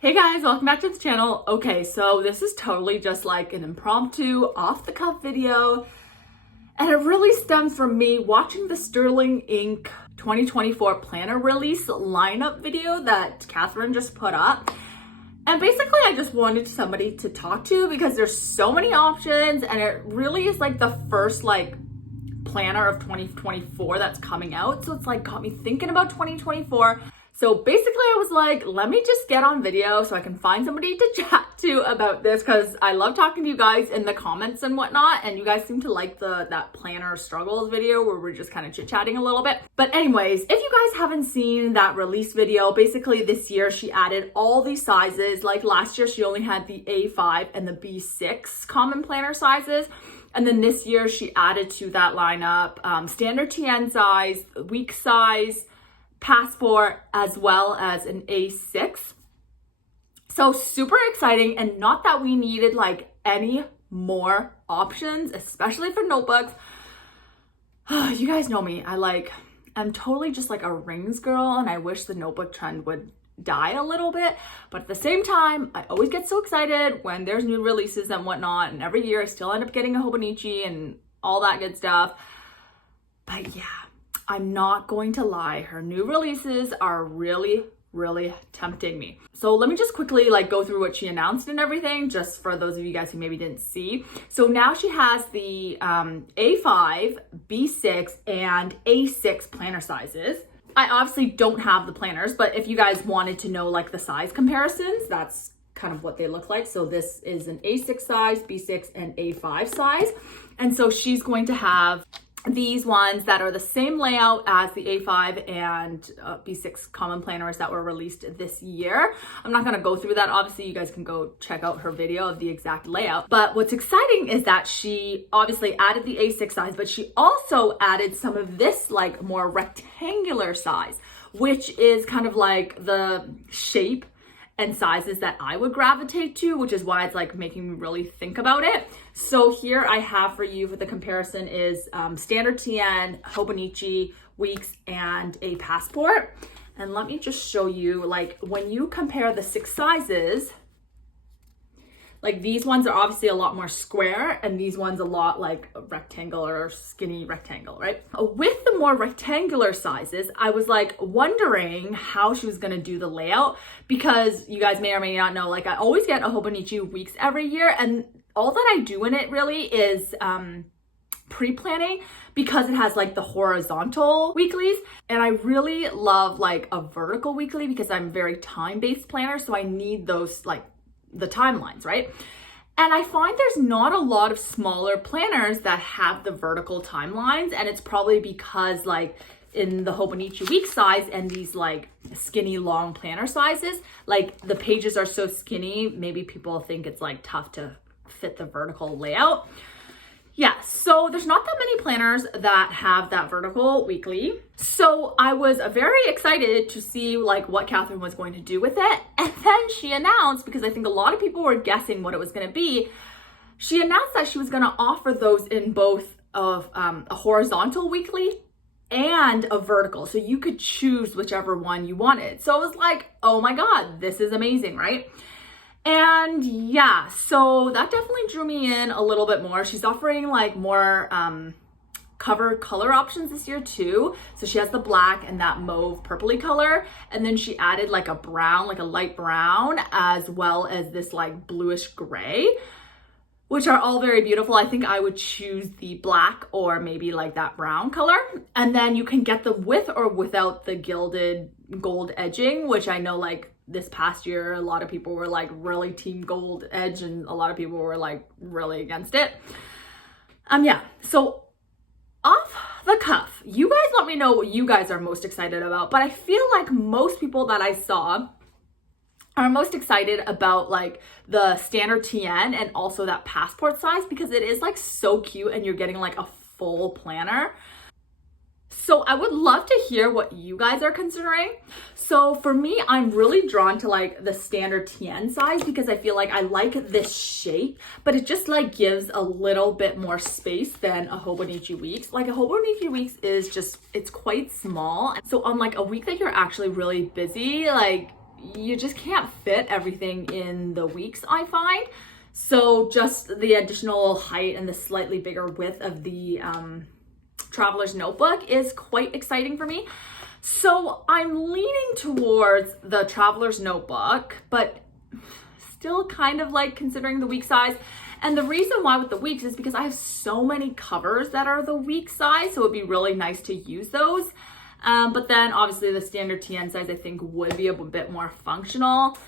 Hey guys, welcome back to the channel. Okay, so this is totally just like an impromptu, off-the-cuff video, and it really stems from me watching the Sterling Ink 2024 planner release lineup video that Catherine just put up. And basically, I just wanted somebody to talk to because there's so many options, and it really is like the first planner of 2024 that's coming out. So it's got me thinking about 2024. So basically I was like, let me just get on video so I can find somebody to chat to about this, because I love talking to you guys in the comments and whatnot, and you guys seem to like that planner struggles video where we're just kind of chit-chatting a little bit. But anyways, if you guys haven't seen that release video, basically this year she added all these sizes. Like last year she only had the A5 and the B6 common planner sizes. And then this year she added to that lineup standard TN size, week size, passport, as well as an A6. So super exciting, and not that we needed any more options, especially for notebooks. You guys know me, I'm totally just a rings girl, and I wish the notebook trend would die a little bit, but at the same time I always get so excited when there's new releases and whatnot, and every year I still end up getting a Hobonichi and all that good stuff. But yeah, I'm not going to lie, her new releases are really tempting me. So let me just quickly go through what she announced and everything, just for those of you guys who maybe didn't see. So now she has the A5, B6, and A6 planner sizes. I obviously don't have the planners, but if you guys wanted to know the size comparisons, that's kind of what they look like. So this is an A6 size, B6, and A5 size. And so she's going to have these ones that are the same layout as the A5 and B6 common planners that were released this year. I'm not going to go through that. Obviously, you guys can go check out her video of the exact layout. But what's exciting is that she obviously added the A6 size, but she also added some of this more rectangular size, which is kind of the shape and sizes that I would gravitate to, which is why it's making me really think about it. So here I have for you, for the comparison, is standard TN, Hobonichi, weeks, and a passport. And let me just show you, when you compare the 6 sizes, these ones are obviously a lot more square, and these ones a lot rectangular, skinny rectangle, right? With the more rectangular sizes, I was wondering how she was gonna do the layout, because you guys may or may not know, I always get a Hobonichi weeks every year, and all that I do in it really is pre-planning, because it has the horizontal weeklies, and I really love a vertical weekly because I'm very time-based planner, so I need those the timelines, right? And I find there's not a lot of smaller planners that have the vertical timelines, and it's probably because in the Hobonichi week size and these skinny long planner sizes, the pages are so skinny, maybe people think it's tough to fit the vertical layout. Yeah, so there's not that many planners that have that vertical weekly. So I was very excited to see what Catherine was going to do with it. And then she announced, because I think a lot of people were guessing what it was going to be, she announced that she was going to offer those in both of a horizontal weekly and a vertical. So you could choose whichever one you wanted. So I was oh my God, this is amazing, right? And yeah, so that definitely drew me in a little bit more. She's offering more cover color options this year too. So she has the black and that mauve purpley color. And then she added a brown, a light brown, as well as this bluish gray, which are all very beautiful. I think I would choose the black or maybe that brown color. And then you can get them with or without the gilded gold edging, which I know this past year, a lot of people were really team gold edge, and a lot of people were really against it. Yeah, so off the cuff, you guys let me know what you guys are most excited about, but I feel most people that I saw are most excited about the standard TN and also that passport size, because it is so cute and you're getting a full planner. So I would love to hear what you guys are considering. So for me, I'm really drawn to the standard TN size, because I feel I like this shape, but it just gives a little bit more space than a Hobonichi weeks. A Hobonichi weeks is just, it's quite small. So on a week that you're actually really busy, you just can't fit everything in the weeks, I find. So just the additional height and the slightly bigger width of the traveler's notebook is quite exciting for me. So I'm leaning towards the traveler's notebook, but still kind of like considering the week size. And the reason why with the weeks is because I have so many covers that are the week size, so it'd be really nice to use those. But then obviously the standard TN size I think would be a bit more functional.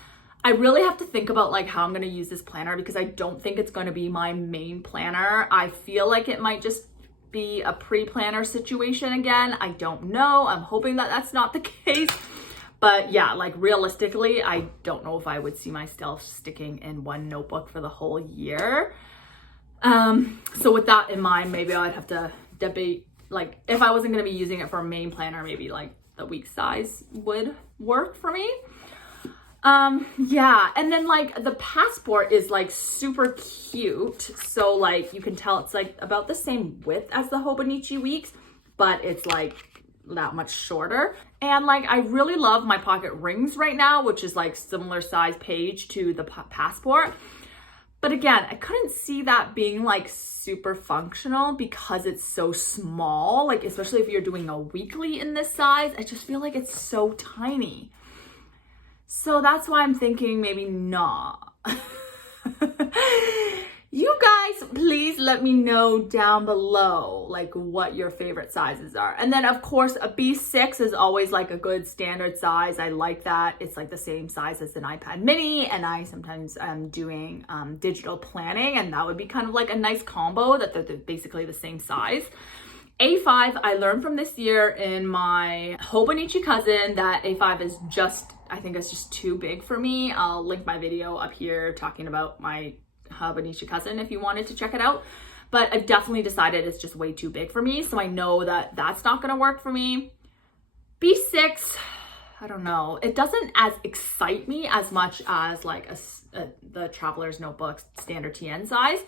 I really have to think about like how I'm going to use this planner because I don't think it's going to be my main planner. I feel like it might just be a pre-planner situation again. I don't know. I'm hoping that that's not the case. But yeah, like realistically, I don't know if I would see myself sticking in one notebook for the whole year. So with that in mind, maybe I'd have to debate, like if I wasn't going to be using it for a main planner, maybe like the week size would work for me. Yeah, and then like the passport is like super cute. So like you can tell it's like about the same width as the Hobonichi weeks, but it's like that much shorter. And like I really love my pocket rings right now, which is like similar size page to the passport. But again, I couldn't see that being like super functional because it's so small, like especially if you're doing a weekly in this size. I just feel like it's so tiny. So that's why I'm thinking maybe not. You guys, please let me know down below like what your favorite sizes are. And then of course a B6 is always like a good standard size. I like that. It's like the same size as an iPad mini, and I sometimes am doing digital planning, and that would be kind of like a nice combo that they're basically the same size. A5, I learned from this year in my Hobonichi cousin that A5 is just, I think it's just too big for me. I'll link my video up here talking about my Hobonichi cousin if you wanted to check it out. But I've definitely decided it's just way too big for me. So I know that that's not going to work for me. B6, I don't know. It doesn't as excite me as much as like the Traveler's Notebook standard TN size.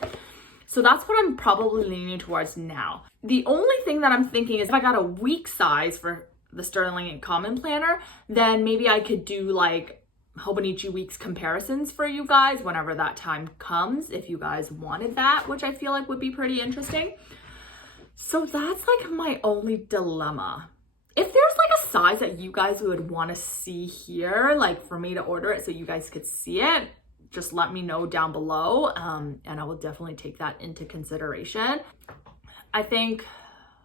So that's what I'm probably leaning towards now. The only thing that I'm thinking is if I got a week size for the Sterling and Common Planner, then maybe I could do like Hobonichi weeks comparisons for you guys whenever that time comes, if you guys wanted that, which I feel like would be pretty interesting. So that's like my only dilemma. If there's like a size that you guys would want to see here, like for me to order it so you guys could see it, just let me know down below, and I will definitely take that into consideration. I think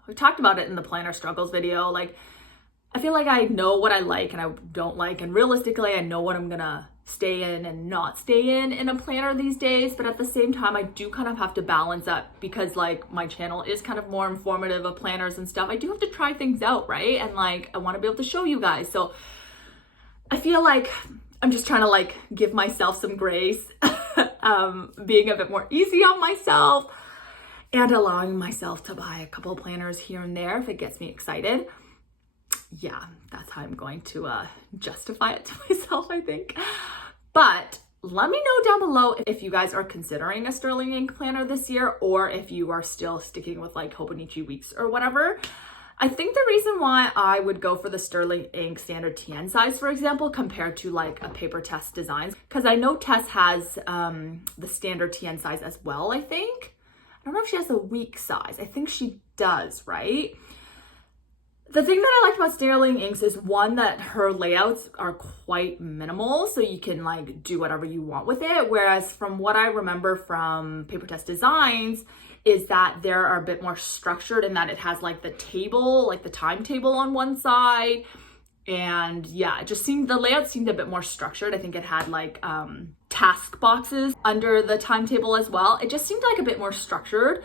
we talked about it in the planner struggles video. Like, I feel like I know what I like and I don't like, and realistically, I know what I'm gonna stay in and not stay in a planner these days. But at the same time, I do kind of have to balance up because like my channel is kind of more informative of planners and stuff. I do have to try things out, right? And like, I want to be able to show you guys. So I feel like I'm just trying to like give myself some grace, being a bit more easy on myself and allowing myself to buy a couple of planners here and there if it gets me excited. Yeah, that's how I'm going to justify it to myself, I think. But let me know down below if you guys are considering a Sterling Ink planner this year, or if you are still sticking with like Hobonichi weeks or whatever. I think the reason why I would go for the Sterling Ink standard TN size, for example, compared to like a Paper Tess Designs, because I know Tess has the standard TN size as well, I think. I don't know if she has a week size. I think she does, right? The thing that I liked about Sterling Inks is one, that her layouts are quite minimal, so you can like do whatever you want with it. Whereas from what I remember from Paper Tess Designs is that there are a bit more structured in that it has like the table, like the timetable on one side. And yeah, it just seemed, the layout seemed a bit more structured. I think it had like task boxes under the timetable as well. It just seemed like a bit more structured,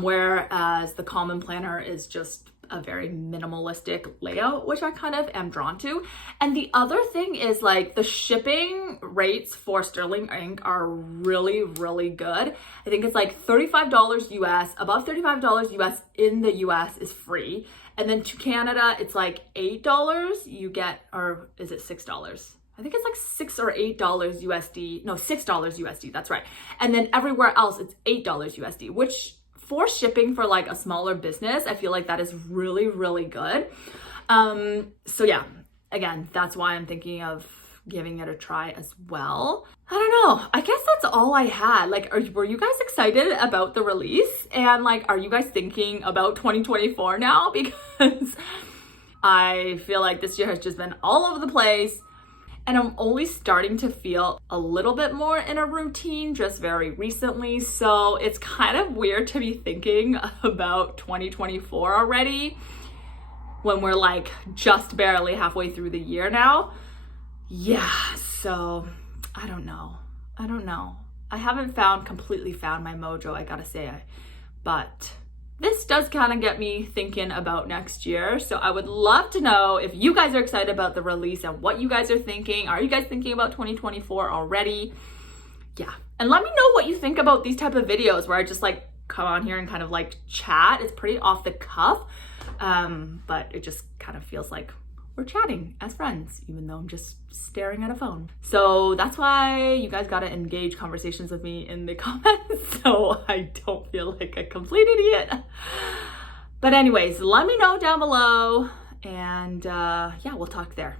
whereas the Common Planner is just a very minimalistic layout, which I kind of am drawn to. And the other thing is like the shipping rates for Sterling Ink are really, really good. I think it's like $35 US, above $35 US in the US is free. And then to Canada, it's like $8 you get, or is it $6? I think it's like $6 or $8 USD. No, $6 USD, that's right. And then everywhere else, it's $8 USD, which for shipping for like a smaller business, I feel like that is really, really good. So yeah, again, that's why I'm thinking of giving it a try as well. I don't know. I guess that's all I had. Like, were you guys excited about the release? And like, are you guys thinking about 2024 now? Because I feel like this year has just been all over the place. And I'm only starting to feel a little bit more in a routine just very recently. So it's kind of weird to be thinking about 2024 already when we're like just barely halfway through the year now. Yeah, so I don't know. I haven't completely found my mojo, I gotta say. But this does kind of get me thinking about next year. So I would love to know if you guys are excited about the release and what you guys are thinking. Are you guys thinking about 2024 already? Yeah. And let me know what you think about these type of videos where I just like come on here and kind of like chat. It's pretty off the cuff, but it just kind of feels like we're chatting as friends, even though I'm just staring at a phone. So that's why you guys gotta engage conversations with me in the comments so I don't feel like a complete idiot. But anyways, let me know down below and yeah, we'll talk there.